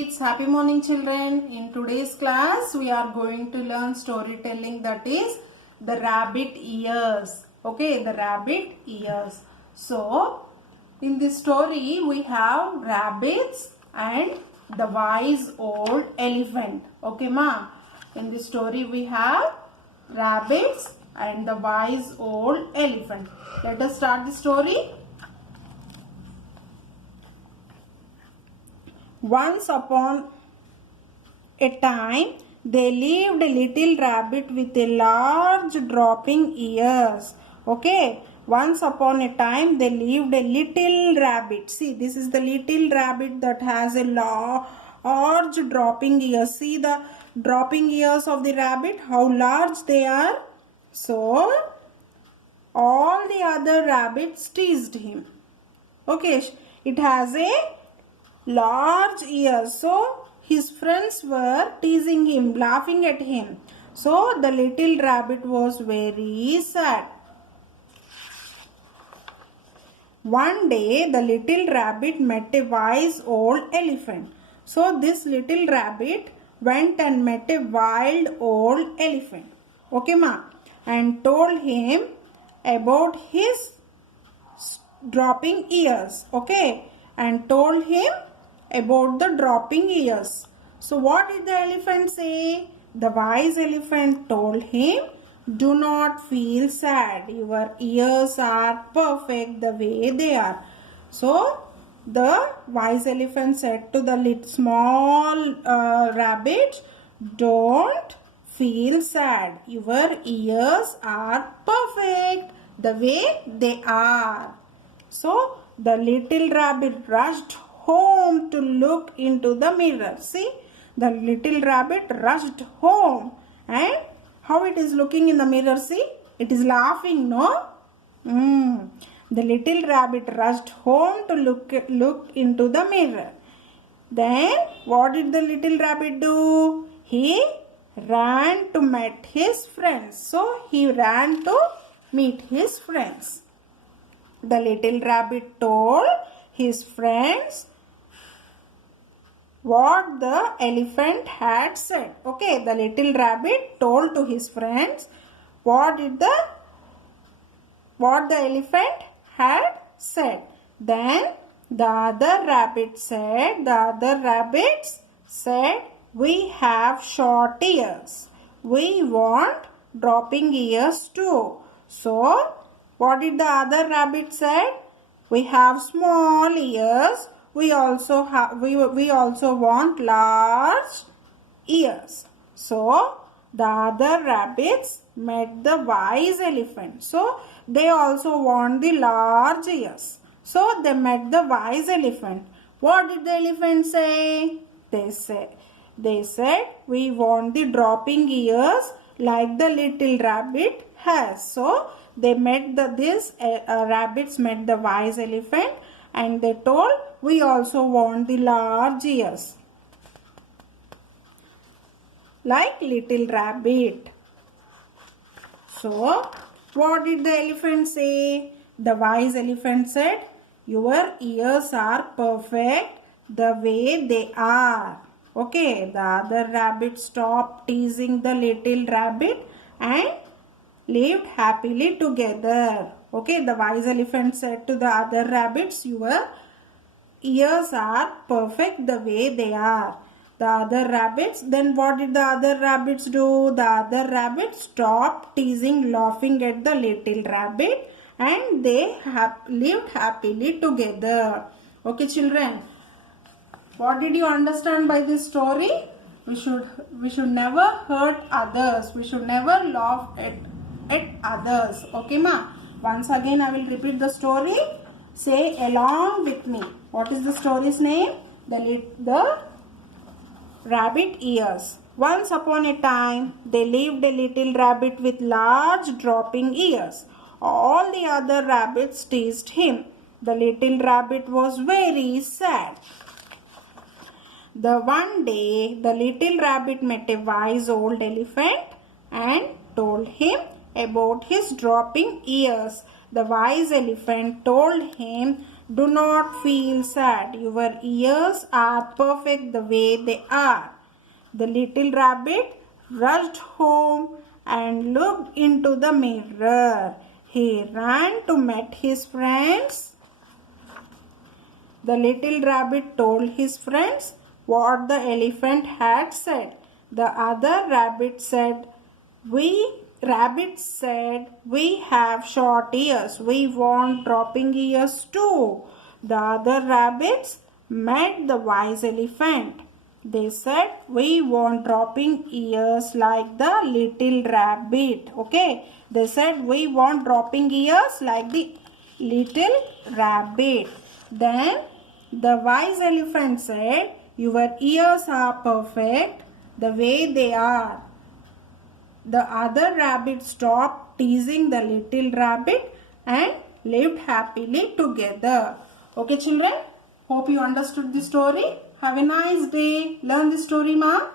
kids, happy morning children. In today's class we are going to learn storytelling, that is the rabbit ears. Okay, the rabbit ears. So in this story we have rabbits and the wise old elephant. Okay ma, in this story we have rabbits and the wise old elephant. Let us start the story. Once upon a time, there lived a little rabbit with a large dropping ears. Okay. Once upon a time, there lived a little rabbit. See, this is the little rabbit that has a large dropping ears. See the dropping ears of the rabbit, how large they are. So, all the other rabbits teased him. Okay. It has a large ears, so his friends were teasing him, laughing at him. So the little rabbit was very sad. One day the little rabbit met a wise old elephant. So this little rabbit went and met a wild old elephant. Okay ma, and told him about his dropping ears. Okay, and told him about the dropping ears. So what did the elephant say? The wise elephant told him, do not feel sad. Your ears are perfect the way they are. So the wise elephant said to the little small rabbit, don't feel sad. Your ears are perfect the way they are. So the little rabbit rushed home to look into the mirror. See, the little rabbit rushed home, and how it is looking in the mirror. See, it is laughing, no? The little rabbit rushed home to look into the mirror. Then what did the little rabbit do? He ran to meet his friends. So he ran to meet his friends. The little rabbit told his friends what the elephant had said. Okay, the little rabbit told to his friends what the elephant had said. Then the other rabbits said, we have short ears. We want dropping ears too. So what did the other rabbit say? We have small ears. We also want large ears. So the other rabbits met the wise elephant. So they also want the large ears. So they met the wise elephant. What did the elephant say? They said we want the dropping ears like the little rabbit has. So they met rabbits met the wise elephant, and they told, we also want the large ears like little rabbit. So what did the elephant say? The wise elephant said, your ears are perfect the way they are. Okay, the other rabbit stopped teasing the little rabbit and lived happily together. Okay, the wise elephant said to the other rabbits, your ears are perfect the way they are. The other rabbits, then what did the other rabbits do? The other rabbits stopped teasing, laughing at the little rabbit, and they lived happily together. Okay children, what did you understand by this story? We should never hurt others. We should never laugh at others. Okay ma? Once again I will repeat the story. Say along with me. What is the story's name? The rabbit ears. Once upon a time, there lived a little rabbit with large dropping ears. All the other rabbits teased him. The little rabbit was very sad. One day, the little rabbit met a wise old elephant and told him about his dropping ears. The wise elephant told him Do not feel sad. Your ears are perfect the way they are. The little rabbit rushed home and looked into the mirror. He ran to meet his friends. The little rabbit told his friends what the elephant had said. The other rabbit said, we have short ears. We want dropping ears too. The other rabbits met the wise elephant. They said, we want dropping ears like the little rabbit. Okay. They said, we want dropping ears like the little rabbit. Then the wise elephant said, your ears are perfect the way they are. The other rabbit stopped teasing the little rabbit and lived happily together. Okay, children? Hope you understood the story. Have a nice day. Learn the story, ma.